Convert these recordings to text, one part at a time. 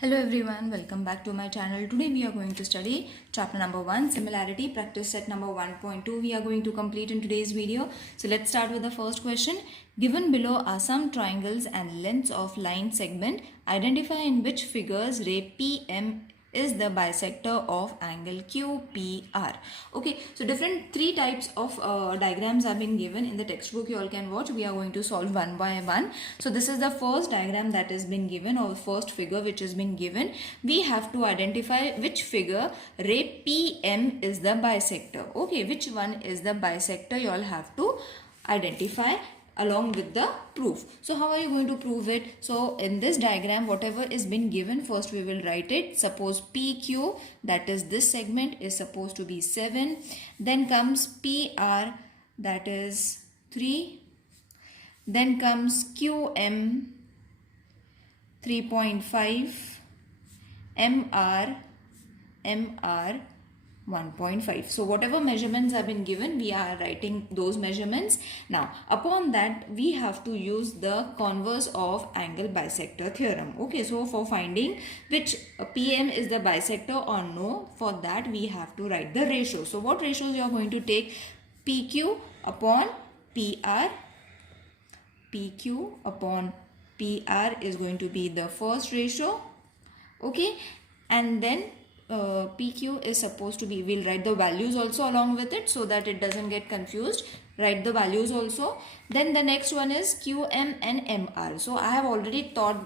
Hello everyone, welcome back to my channel. Today we are going to study chapter number 1, Similarity, practice set number 1.2. We are going to complete in today's video. So let's start with the first question. Given below are some triangles and lengths of line segment. Identify in which figures ray PM is the bisector of angle QPR. Okay, so different three types of diagrams have been given in the textbook. You all can watch. We are going to solve one by one. So this is the first diagram that has been given, or first figure which has been given. We have to identify which figure ray PM is the bisector. Okay, which one is the bisector? You all have to identify along with the proof. So how are you going to prove it? So in this diagram, whatever is been given, first we will write it. Suppose PQ, that is this segment, is supposed to be 7. Then comes PR, that is 3. Then comes QM, 3.5. MR 1.5. So whatever measurements have been given, we are writing those measurements. Now upon that we have to use the converse of angle bisector theorem. Okay, so for finding which PM is the bisector or no, for that we have to write the ratio. So what ratios you are going to take? PQ upon PR. PQ upon PR is going to be the first ratio. Okay, and then PQ is supposed to be, we'll write the values also along with it so that it doesn't get confused. Write the values also. Then the next one is QM and MR. So I have already taught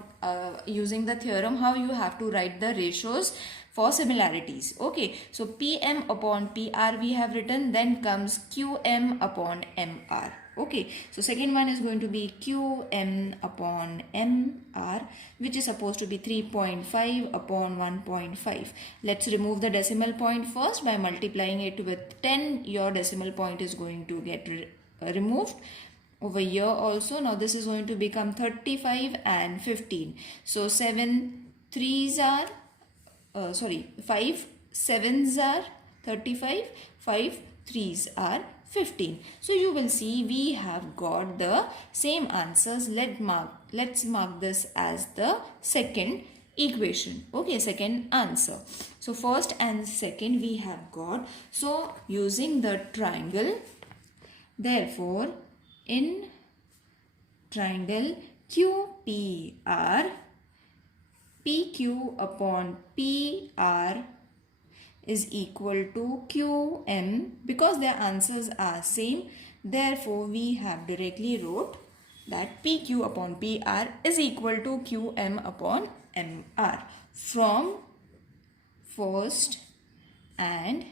using the theorem how you have to write the ratios for similarities. Okay, so PM upon PR we have written, then comes QM upon MR. Okay, so second one is going to be QM upon MR, which is supposed to be 3.5 upon 1.5. Let's remove the decimal point first. By multiplying it with 10, your decimal point is going to get removed. Over here also, now this is going to become 35 and 15. So 5 sevens are 35, 5 threes are 15. So you will see we have got the same answers. Let's mark this as the second equation. Okay, second answer. So first and second we have got. So using the triangle, therefore in triangle QPR, PQ upon PR is equal to QM. Because their answers are same, therefore we have directly wrote that PQ upon PR is equal to QM upon MR from first and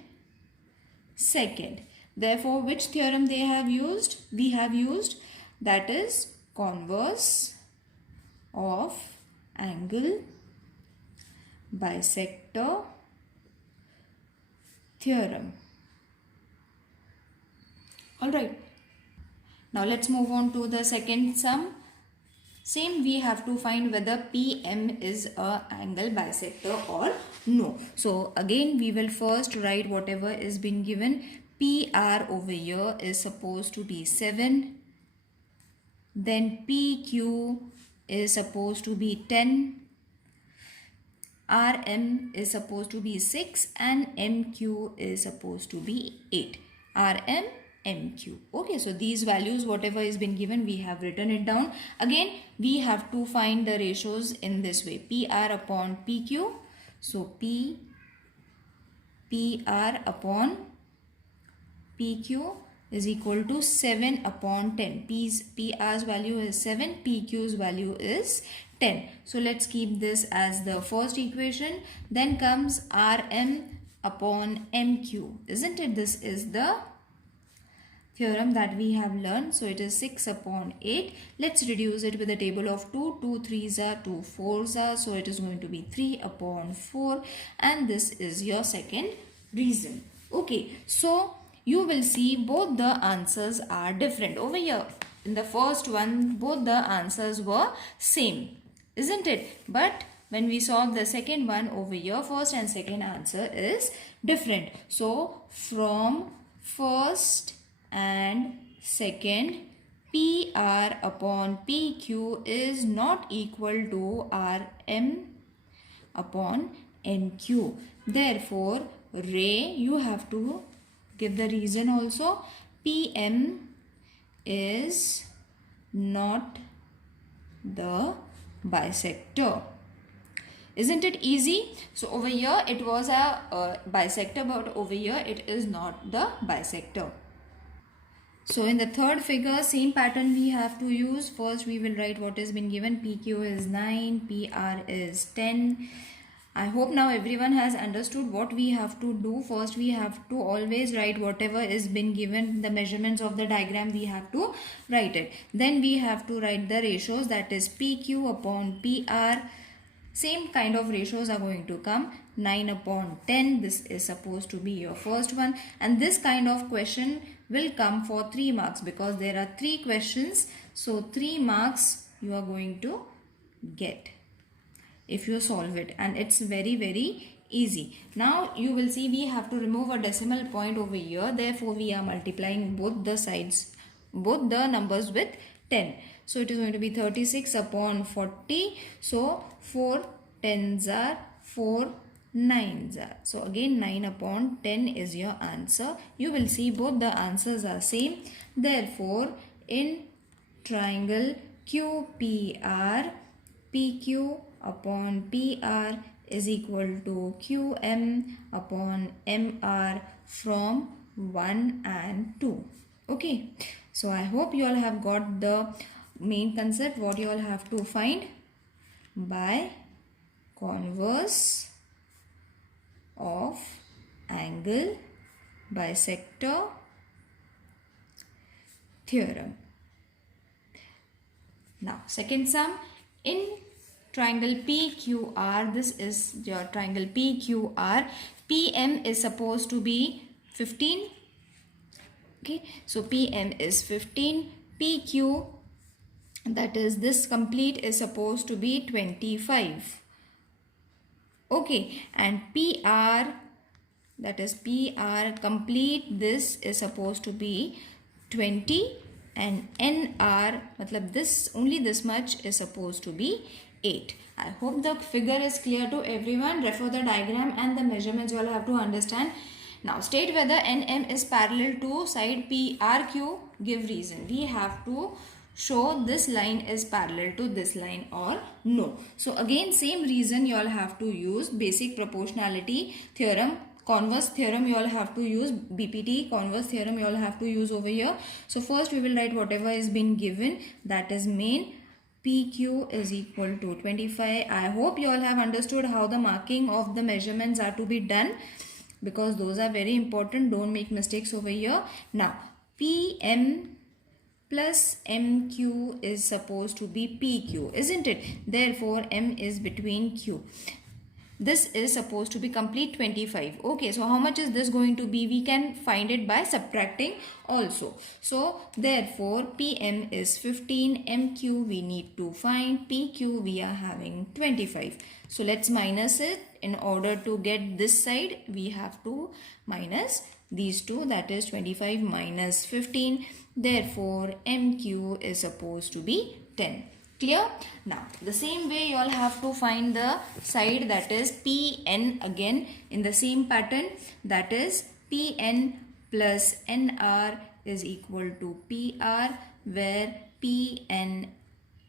second. Therefore which theorem they have used? We have used, that is converse of angle bisector theorem. Alright, now let's move on to the second sum. Same, we have to find whether PM is a angle bisector or no. So again we will first write whatever is been given. PR over here is supposed to be 7. Then PQ is supposed to be 10. RM is supposed to be 6 and MQ is supposed to be 8. RM, MQ. Okay, so these values, whatever is been given, we have written it down. Again, we have to find the ratios in this way. PR upon PQ. So PR upon PQ is equal to 7 upon 10. PR's value is 7, PQ's value is 10. So let's keep this as the first equation. Then comes RM upon MQ. Isn't it? This is the theorem that we have learned. So it is 6 upon 8. Let's reduce it with a table of 2. 2 3s are, 2 4s are. So it is going to be 3 upon 4. And this is your second reason. Okay, so you will see both the answers are different. Over here in the first one, both the answers were same, isn't it? But when we solve the second one, over here first and second answer is different. So from first and second, PR upon PQ is not equal to RM upon NQ. Therefore, ray, you have to give the reason also. PM is not the bisector. Isn't it easy? So over here it was a bisector, but over here it is not the bisector. So in the third figure, same pattern we have to use. First we will write what has been given. PQ is 9, PR is 10. I hope now everyone has understood what we have to do. First we have to always write whatever is been given, the measurements of the diagram, we have to write it. Then we have to write the ratios, that is PQ upon PR. Same kind of ratios are going to come. 9 upon 10, this is supposed to be your first one, and this kind of question will come for 3 marks because there are 3 questions. So 3 marks you are going to get if you solve it, and it's very easy. Now you will see we have to remove a decimal point over here. Therefore we are multiplying both the sides, both the numbers with 10. So it is going to be 36 upon 40. So 4 tens are 4 nines are. So again 9 upon 10 is your answer. You will see both the answers are same. Therefore in triangle QPR, PQ upon PR is equal to QM upon MR from 1 and 2. Okay. So I hope you all have got the main concept, what you all have to find by converse of angle bisector theorem. Now second sum, in triangle PQR, this is your triangle PQR, PM is supposed to be 15. Okay, so PM is 15, PQ, that is this complete, is supposed to be 25. Okay, and PR, that is PR complete, this is supposed to be 20, and NR, matlab this, only this much, is supposed to be 8. I hope the figure is clear to everyone. Refer the diagram and the measurements, you all have to understand. Now state whether NM is parallel to side PRQ. Give reason. We have to show this line is parallel to this line or no. So again same reason you all have to use. Basic proportionality theorem, converse theorem you all have to use. BPT converse theorem you all have to use over here. So first we will write whatever is been given, that is main. PQ is equal to 25. I hope you all have understood how the marking of the measurements are to be done, because those are very important. Don't make mistakes over here. Now PM plus MQ is supposed to be PQ, isn't it? Therefore M is between Q. This is supposed to be complete 25. Okay, so how much is this going to be? We can find it by subtracting also. So therefore PM is 15, MQ we need to find, PQ we are having 25. So let's minus it. In order to get this side, we have to minus these two, that is 25 minus 15. Therefore MQ is supposed to be 10. Clear? Now the same way you all have to find the side, that is PN, again in the same pattern, that is PN plus NR is equal to PR, where PN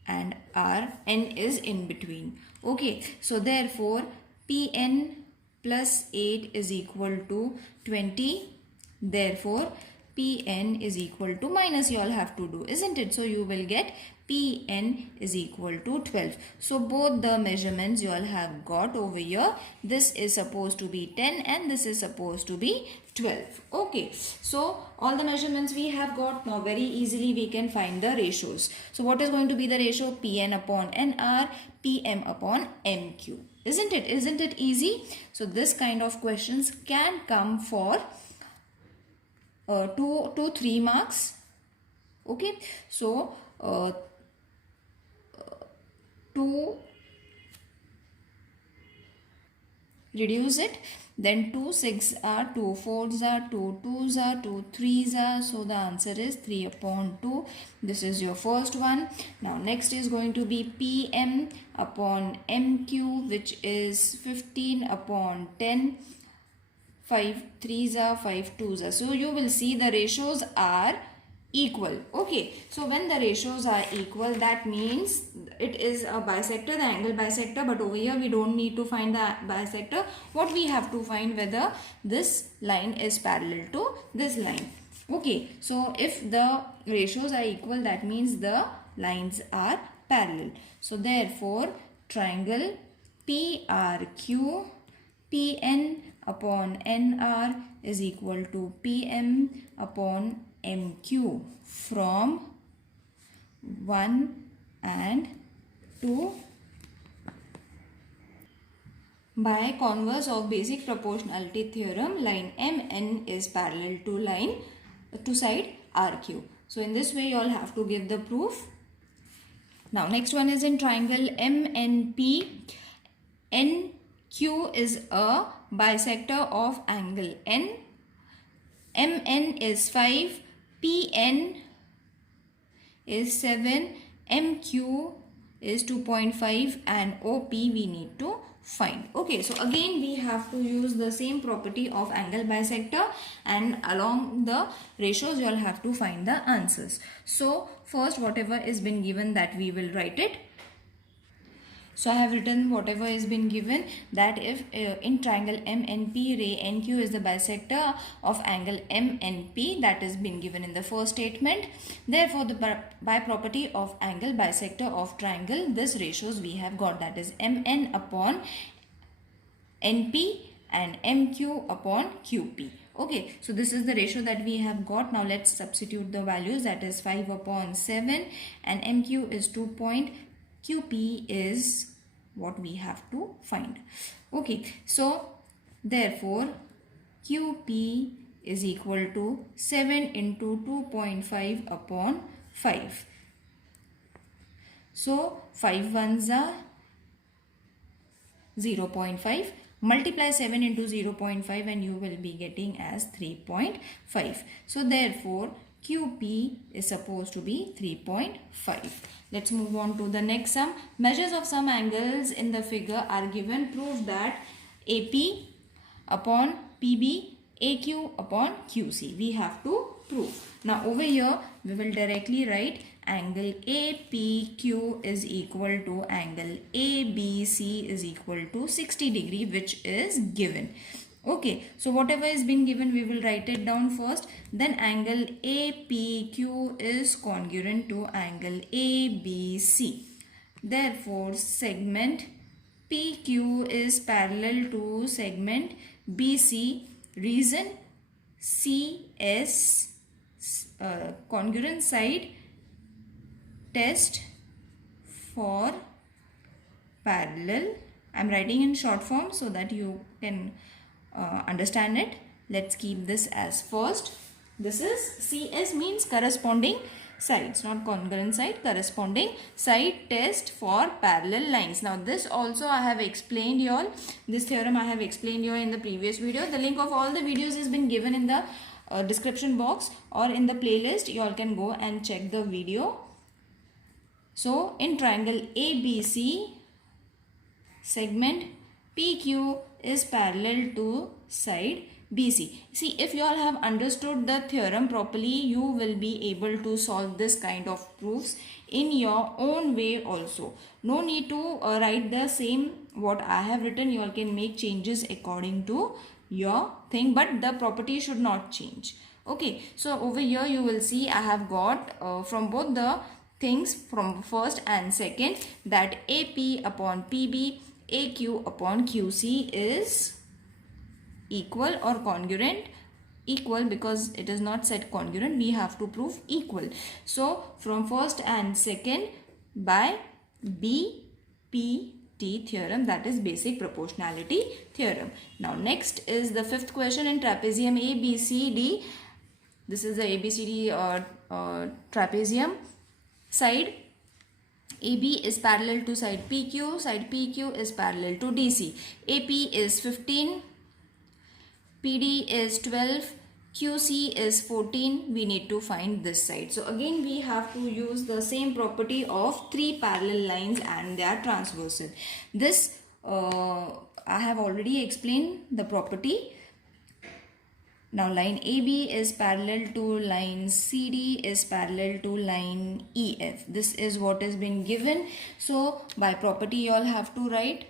and R, N is in between. Okay, so therefore PN plus 8 is equal to 20. Therefore PN is equal to, minus you all have to do, isn't it? So you will get PN is equal to 12. So both the measurements you all have got over here. This is supposed to be 10 and this is supposed to be 12. Okay, so all the measurements we have got. Now very easily we can find the ratios. So what is going to be the ratio? PN upon NR, PM upon MQ. Isn't it? Isn't it easy? So this kind of questions can come for 2 to 3 marks. Okay, so 2 reduce it. Then 2 6 are, 2 4s are, 2 2s are, 2 3s are. So the answer is 3 upon 2. This is your first one. Now next is going to be PM upon MQ, which is 15 upon 10. 5 3s are, 5 2s are. So you will see the ratios are equal. Okay, so when the ratios are equal, that means it is a bisector, the angle bisector. But over here we don't need to find the bisector. What we have to find, whether this line is parallel to this line. Okay, so if the ratios are equal, that means the lines are parallel. So therefore triangle PRQ PN upon NR is equal to PM upon MQ from 1 and 2. By converse of basic proportionality theorem, line MN is parallel to side RQ. So in this way you all have to give the proof. Now next one is in triangle MNP. NQ is a bisector of angle N. MN is 5, PN is 7, MQ is 2.5 and OP we need to find. Okay, so again we have to use the same property of angle bisector, and along the ratios you all have to find the answers. So first whatever is been given, that we will write it. So I have written whatever has been given, that if in triangle MNP, ray NQ is the bisector of angle MNP, that has been given in the first statement. Therefore by property of angle bisector of triangle, this ratios we have got, that is MN upon NP and MQ upon QP. Okay, so this is the ratio that we have got. Now let's substitute the values, that is 5 upon 7 and MQ is 2. QP is what we have to find. Okay, so therefore QP is equal to 7 into 2.5 upon 5. So 5 ones are 0.5. Multiply 7 into 0.5 and you will be getting as 3.5. So therefore QP is supposed to be 3.5. Let's move on to the next sum. Measures of some angles in the figure are given. Prove that AP upon PB, AQ upon QC. We have to prove. Now over here we will directly write angle APQ is equal to angle ABC is equal to 60 degree, which is given. Okay, so whatever is been given we will write it down first. Then angle APQ is congruent to angle ABC. Therefore segment PQ is parallel to segment BC. Reason CS congruent side test for parallel. I am writing in short form so that you can understand it. Let's keep this as first. This is CS, means corresponding sides, not congruent side, corresponding side test for parallel lines. Now this also I have explained you all, this theorem I have explained you in the previous video. The link of all the videos has been given in the description box or in the playlist. You all can go and check the video. So in triangle ABC, segment PQ is parallel to side BC. See, if you all have understood the theorem properly, you will be able to solve this kind of proofs in your own way also. No need to write the same what I have written. You all can make changes according to your thing, but the property should not change. Okay, so over here you will see I have got from both the things, from first and second, that AP upon PB, AQ upon QC is equal or congruent. Equal because it is not said congruent, we have to prove equal. So from first and second by BPT theorem, that is basic proportionality theorem. Now next is the fifth question in trapezium ABCD. This is the ABCD trapezium side. AB is parallel to side PQ, side PQ is parallel to DC. AP is 15, PD is 12, QC is 14. We need to find this side. So again we have to use the same property of three parallel lines and they are transversal. This I have already explained the property. Now line AB is parallel to line CD is parallel to line EF. This is what has been given. So by property you all have to write.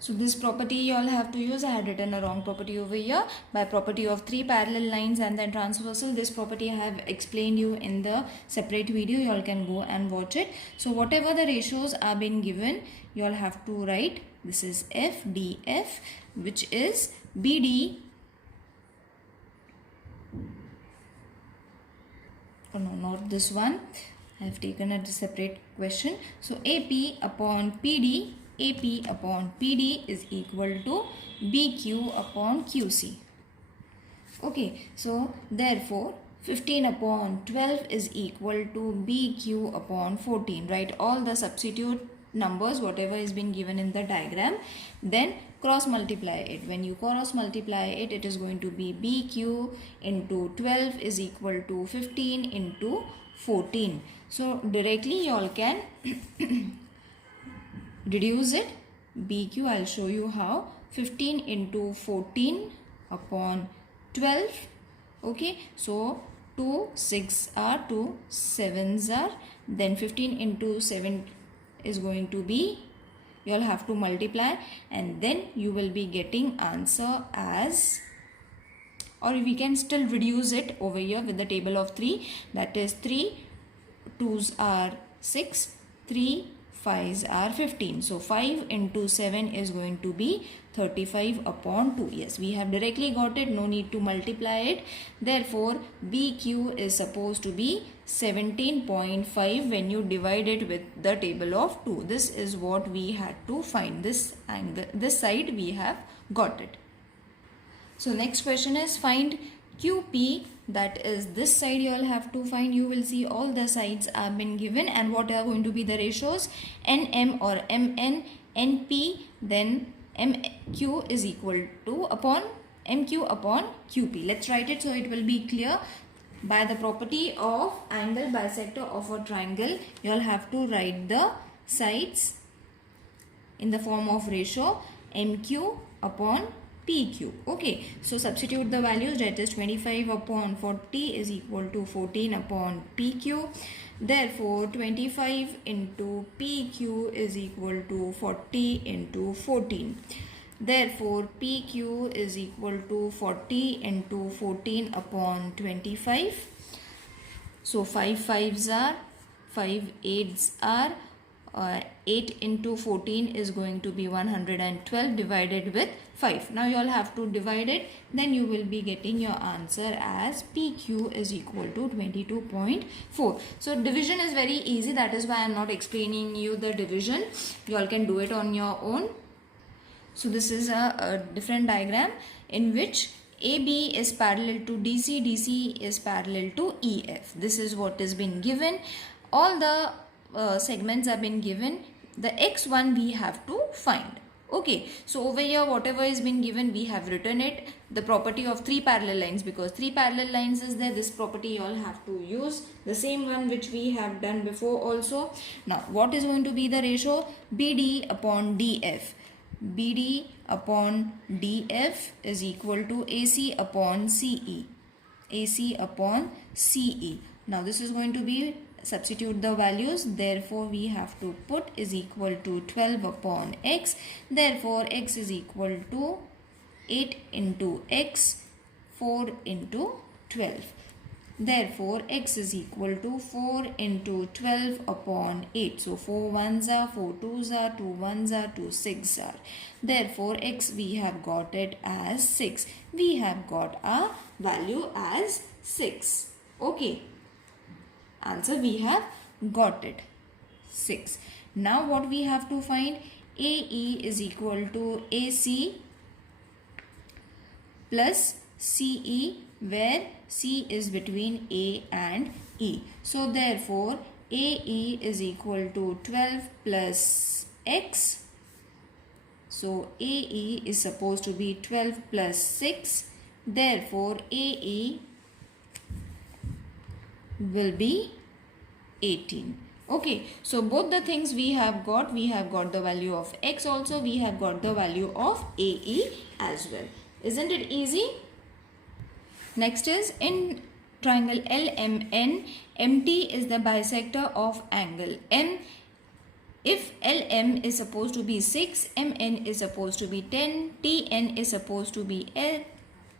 So this property you all have to use. I had written a wrong property over here. By property of three parallel lines and then transversal. This property I have explained you in the separate video. You all can go and watch it. So whatever the ratios are been given, you all have to write. This is FDF, which is BD. Oh no, not this one. I have taken a separate question. So AP upon PD, AP upon PD is equal to BQ upon QC. Okay, so therefore 15 upon 12 is equal to BQ upon 14. Write all the substitute numbers whatever is been given in the diagram, then cross multiply it. When you cross multiply it, it is going to be BQ into 12 is equal to 15 into 14. So directly you all can reduce it. BQ, I'll show you how. 15 into 14 upon 12. Okay, so 2 6 are, 2 7s are, then 15 into 7 is going to be, you all have to multiply and then you will be getting answer as, or we can still reduce it over here with the table of 3, that is 3 2s are 6, 3 5s are 15. So 5 into 7 is going to be 35 upon 2. Yes, we have directly got it. No need to multiply it. Therefore, BQ is supposed to be 17.5 when you divide it with the table of 2. This is what we had to find. This angle, this side we have got it. So next question is find QP, that is this side you all have to find. You will see all the sides have been given and what are going to be the ratios. NM or MN, NP, then MQ is equal to upon MQ upon QP. Let's write it so it will be clear. By the property of angle bisector of a triangle, you all have to write the sides in the form of ratio MQ upon PQ. Okay, so substitute the values, that is 25 upon 40 is equal to 14 upon PQ. Therefore 25 into PQ is equal to 40 into 14. Therefore PQ is equal to 40 into 14 upon 25. So 5 5s are, 5 8s are, 8 into 14 is going to be 112 divided with 5. Now you all have to divide it, then you will be getting your answer as PQ is equal to 22.4. So division is very easy, that is why I am not explaining you the division. You all can do it on your own. So this is a different diagram in which AB is parallel to DC, DC is parallel to EF. This is what is been given. All the segments have been given. The x1 we have to find. Okay, so over here whatever is been given we have written it. The property of three parallel lines, because three parallel lines is there, this property you all have to use, the same one which we have done before also. Now what is going to be the ratio? BD upon DF. BD upon DF is equal to AC upon CE. AC upon CE. Now this is going to be, substitute the values, therefore we have to put is equal to 12 upon x. Therefore x is equal to 8 into x, 4 into 12. Therefore x is equal to 4 into 12 upon 8. So 4 1s are, 4 2s are, 2 1s are, 2 6s are. Therefore x we have got it as 6. We have got our value as 6. Okay. Answer we have got it 6. Now what we have to find? AE is equal to AC plus CE, where C is between A and E. So therefore AE is equal to 12 plus X. So AE is supposed to be 12 plus 6. Therefore, AE will be 18. Okay, so both the things we have got the value of X also, we have got the value of AE as well. Isn't it easy? Next is in triangle LMN, MT is the bisector of angle M. If LM is supposed to be 6, MN is supposed to be 10, TN is supposed to be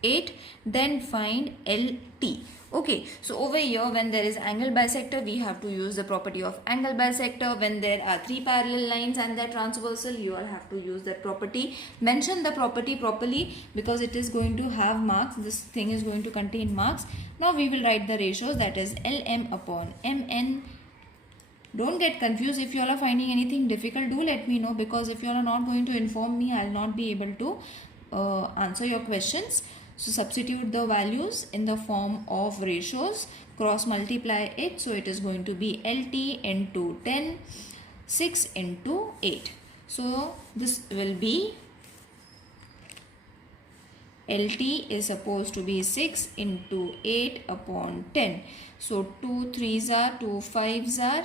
8, then find LT. Okay, so over here when there is angle bisector, we have to use the property of angle bisector. When there are three parallel lines and they're transversal, you all have to use that property. Mention the property properly because it is going to have marks. This thing is going to contain marks. Now we will write the ratios, that is LM upon MN. Don't get confused. If you all are finding anything difficult, do let me know, because if you all are not going to inform me, I will not be able to answer your questions. So substitute the values in the form of ratios, cross multiply it. So it is going to be LT into 10, 6 into 8. So this will be LT is supposed to be 6 into 8 upon 10. So 2 3s are, 2 5s are.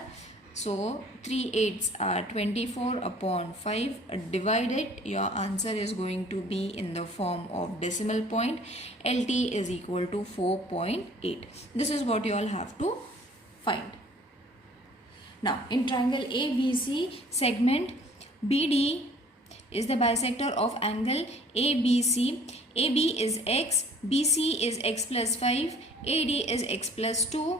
So 3 8s are 24 upon 5. Divide it. Your answer is going to be in the form of decimal point. LT is equal to 4.8. This is what you all have to find. Now in triangle ABC segment, BD is the bisector of angle ABC. AB is X, BC is X plus 5, AD is X plus 2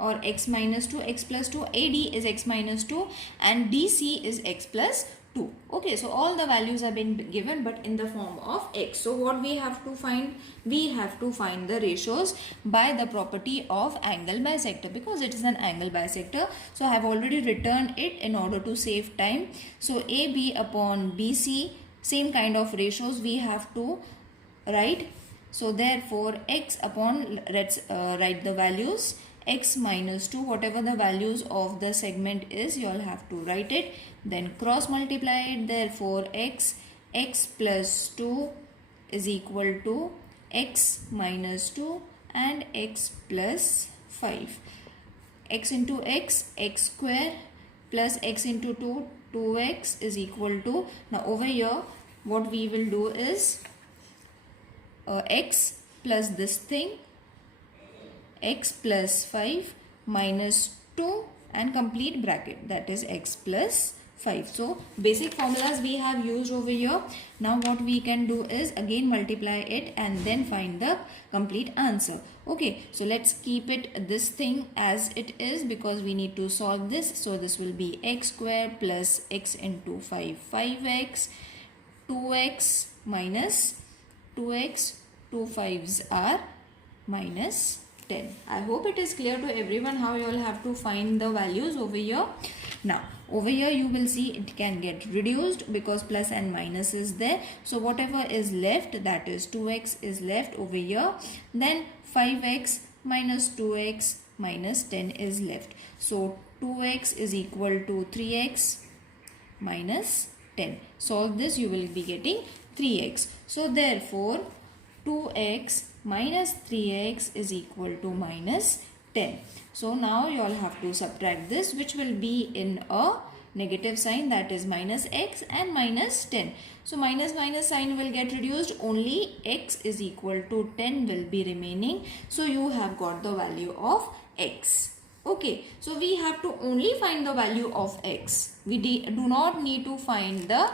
or X minus 2, X plus 2, AD is X minus 2 and DC is X plus 2. Okay, so all the values have been given but in the form of X. So what we have to find? We have to find the ratios by the property of angle bisector, because it is an angle bisector. So I have already written it in order to save time. So AB upon BC, same kind of ratios we have to write. So therefore X upon, let's write the values. X minus 2, whatever the values of the segment is, you all have to write it. Then cross multiply it. Therefore X plus 2 is equal to X minus 2 and X plus 5. X into X, X square plus X into 2, 2X is equal to, now over here what we will do is X plus this thing, X plus 5 minus 2 and complete bracket, that is X plus 5. So basic formulas we have used over here. Now what we can do is again multiply it and then find the complete answer. Okay, so let's keep it this thing as it is because we need to solve this. So this will be X square plus X into 5, 5X, 2X minus 2X, 2 5s are minus 10. I hope it is clear to everyone how you all have to find the values over here. Now over here you will see it can get reduced because plus and minus is there. So whatever is left, that is 2x is left over here. Then 5x minus 2x minus 10 is left. So 2x is equal to 3x minus 10. Solve this, you will be getting 3x. So therefore 2x minus 3x is equal to minus 10. So now you all have to subtract this, which will be in a negative sign, that is minus x and minus 10. So minus sign will get reduced, only x is equal to 10 will be remaining. So you have got the value of x. Okay, so we have to only find the value of x. We do not need to find the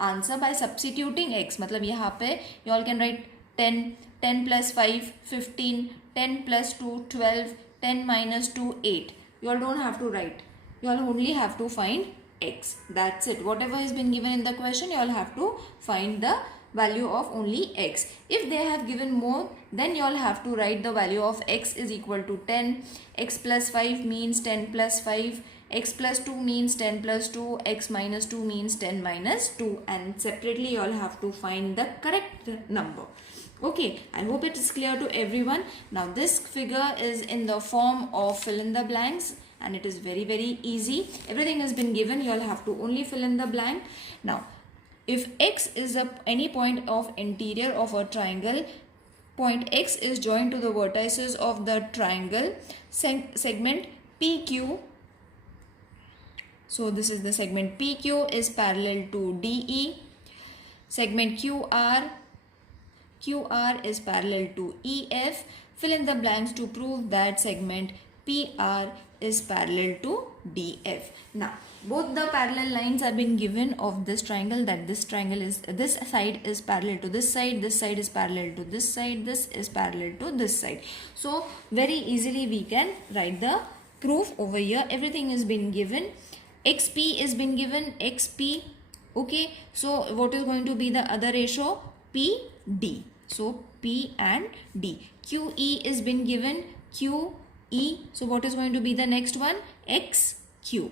answer by substituting x. मतलब यहाँ पे you all can write 10, 10 plus 5, 15, 10 plus 2, 12, 10 minus 2, 8. You all don't have to write. You all only have to find x. That's it. Whatever has been given in the question, you all have to find the value of only x. If they have given more, then you all have to write the value of x is equal to 10. X plus 5 means 10 plus 5. X plus 2 means 10 plus 2, x minus 2 means 10 minus 2, and separately you all have to find the correct number. Okay, I hope it is clear to everyone. Now this figure is in the form of fill in the blanks, and it is very easy. Everything has been given, you all have to only fill in the blank. Now if x is any point of interior of a triangle, point x is joined to the vertices of the triangle segment PQ. So this is the segment PQ is parallel to DE. Segment QR is parallel to EF. Fill in the blanks to prove that segment PR is parallel to DF. Now both the parallel lines have been given of this triangle, that this triangle is, this side is parallel to this side is parallel to this side, this is parallel to this side. So very easily we can write the proof over here. Everything is been given. XP is been given, XP. Okay, so what is going to be the other ratio? PD. So P and D. QE is been given, QE. So what is going to be the next one? XQ.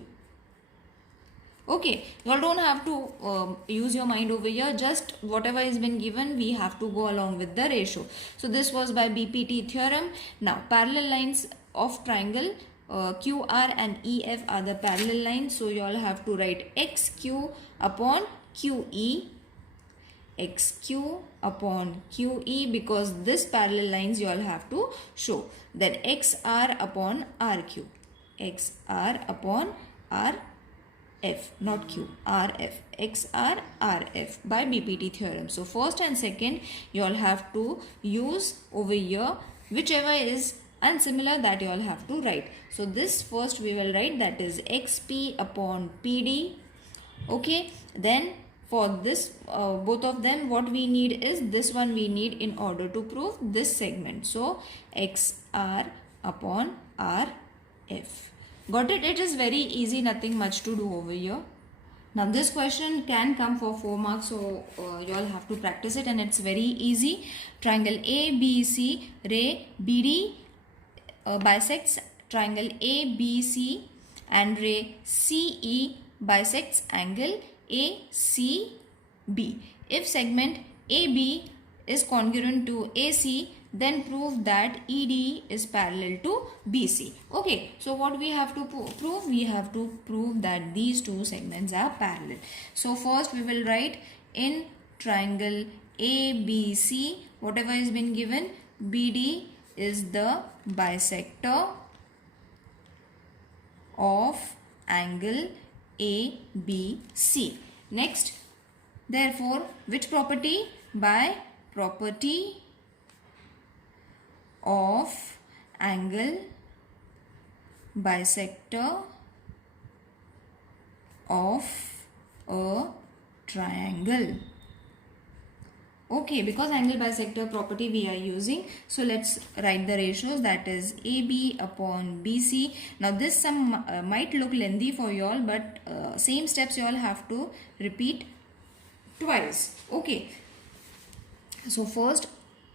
Okay, you all don't have to use your mind over here. Just whatever has been given, we have to go along with the ratio. So this was by BPT theorem. Now parallel lines of triangle QR and EF are the parallel lines. So you all have to write XQ upon QE, XQ upon QE, because this parallel lines you all have to show. Then XR upon RQ, XR upon RF, not Q, RF, XR, RF by BPT theorem. So first and second you all have to use over here, whichever is unsimilar that you all have to write. So this first we will write, that is XP upon PD. Okay, then for this both of them, what we need is this one we need in order to prove this segment. So XR upon RF. Got it? It is very easy, nothing much to do over here. Now this question can come for 4 marks, so you all have to practice it, and it's very easy. Triangle ABC, ray BD bisects triangle ABC, and ray CE bisects angle ACB. If segment AB is congruent to AC, then prove that ED is parallel to BC. Okay, so what we have to prove? We have to prove that these two segments are parallel. So first we will write in triangle ABC, whatever has been given, BD is the bisector of angle ABC. Next, therefore, which property? By property of angle bisector of a triangle. Okay, because angle bisector property we are using, so let's write the ratios, that is AB upon BC. Now this sum might look lengthy for you all, but same steps you all have to repeat twice. Okay, so first,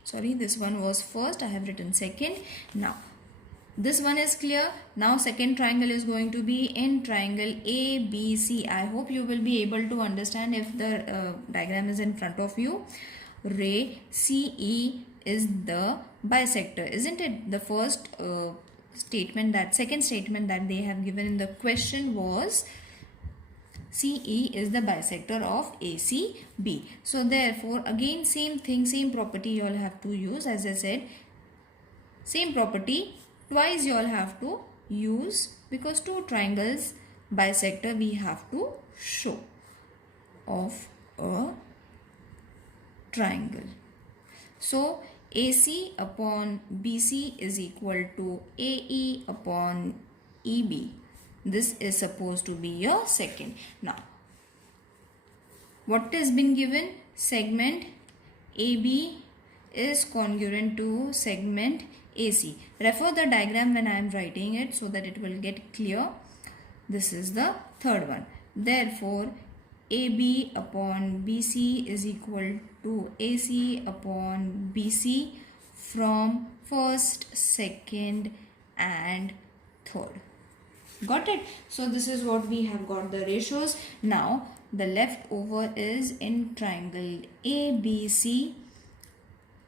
sorry, this one was first, I have written second. Now this one is clear. Now second triangle is going to be in triangle ABC. I hope you will be able to understand if the diagram is in front of you. Ray CE is the bisector, isn't it? The first statement, that second statement that they have given in the question was CE is the bisector of ACB. So therefore again same thing, same property you all have to use. As I said, same property twice you all have to use, because two triangles bisector we have to show of a triangle. So AC upon BC is equal to AE upon EB. This is supposed to be your second. Now what has been given? Segment AB is congruent to segment AC. Refer the diagram when I am writing it so that it will get clear. This is the third one. Therefore AB upon BC is equal to AC upon BC from first, second and third. Got it? So this is what we have got the ratios. Now the left over is in triangle ABC.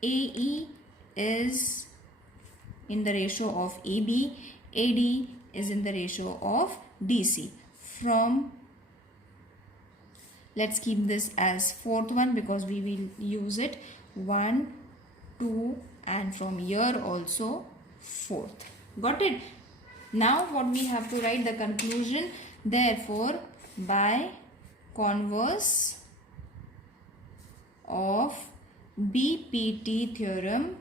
AE is in the ratio of AB, AD is in the ratio of DC. From, let's keep this as fourth one because we will use it 1, 2 and from here also fourth. Got it? Now what we have to write the conclusion. Therefore, by converse of BPT theorem,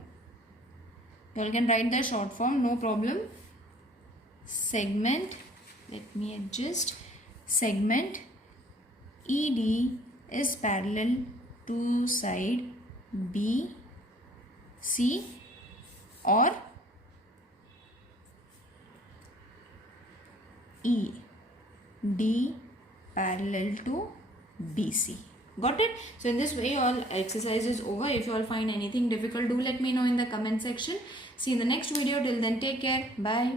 you all can write the short form, no problem. Segment, let me adjust, segment ED is parallel to side B, C or ED parallel to BC. Got it? So in this way all exercise is over. If you all find anything difficult, do let me know in the comment section. See you in the next video. Till then, take care. Bye.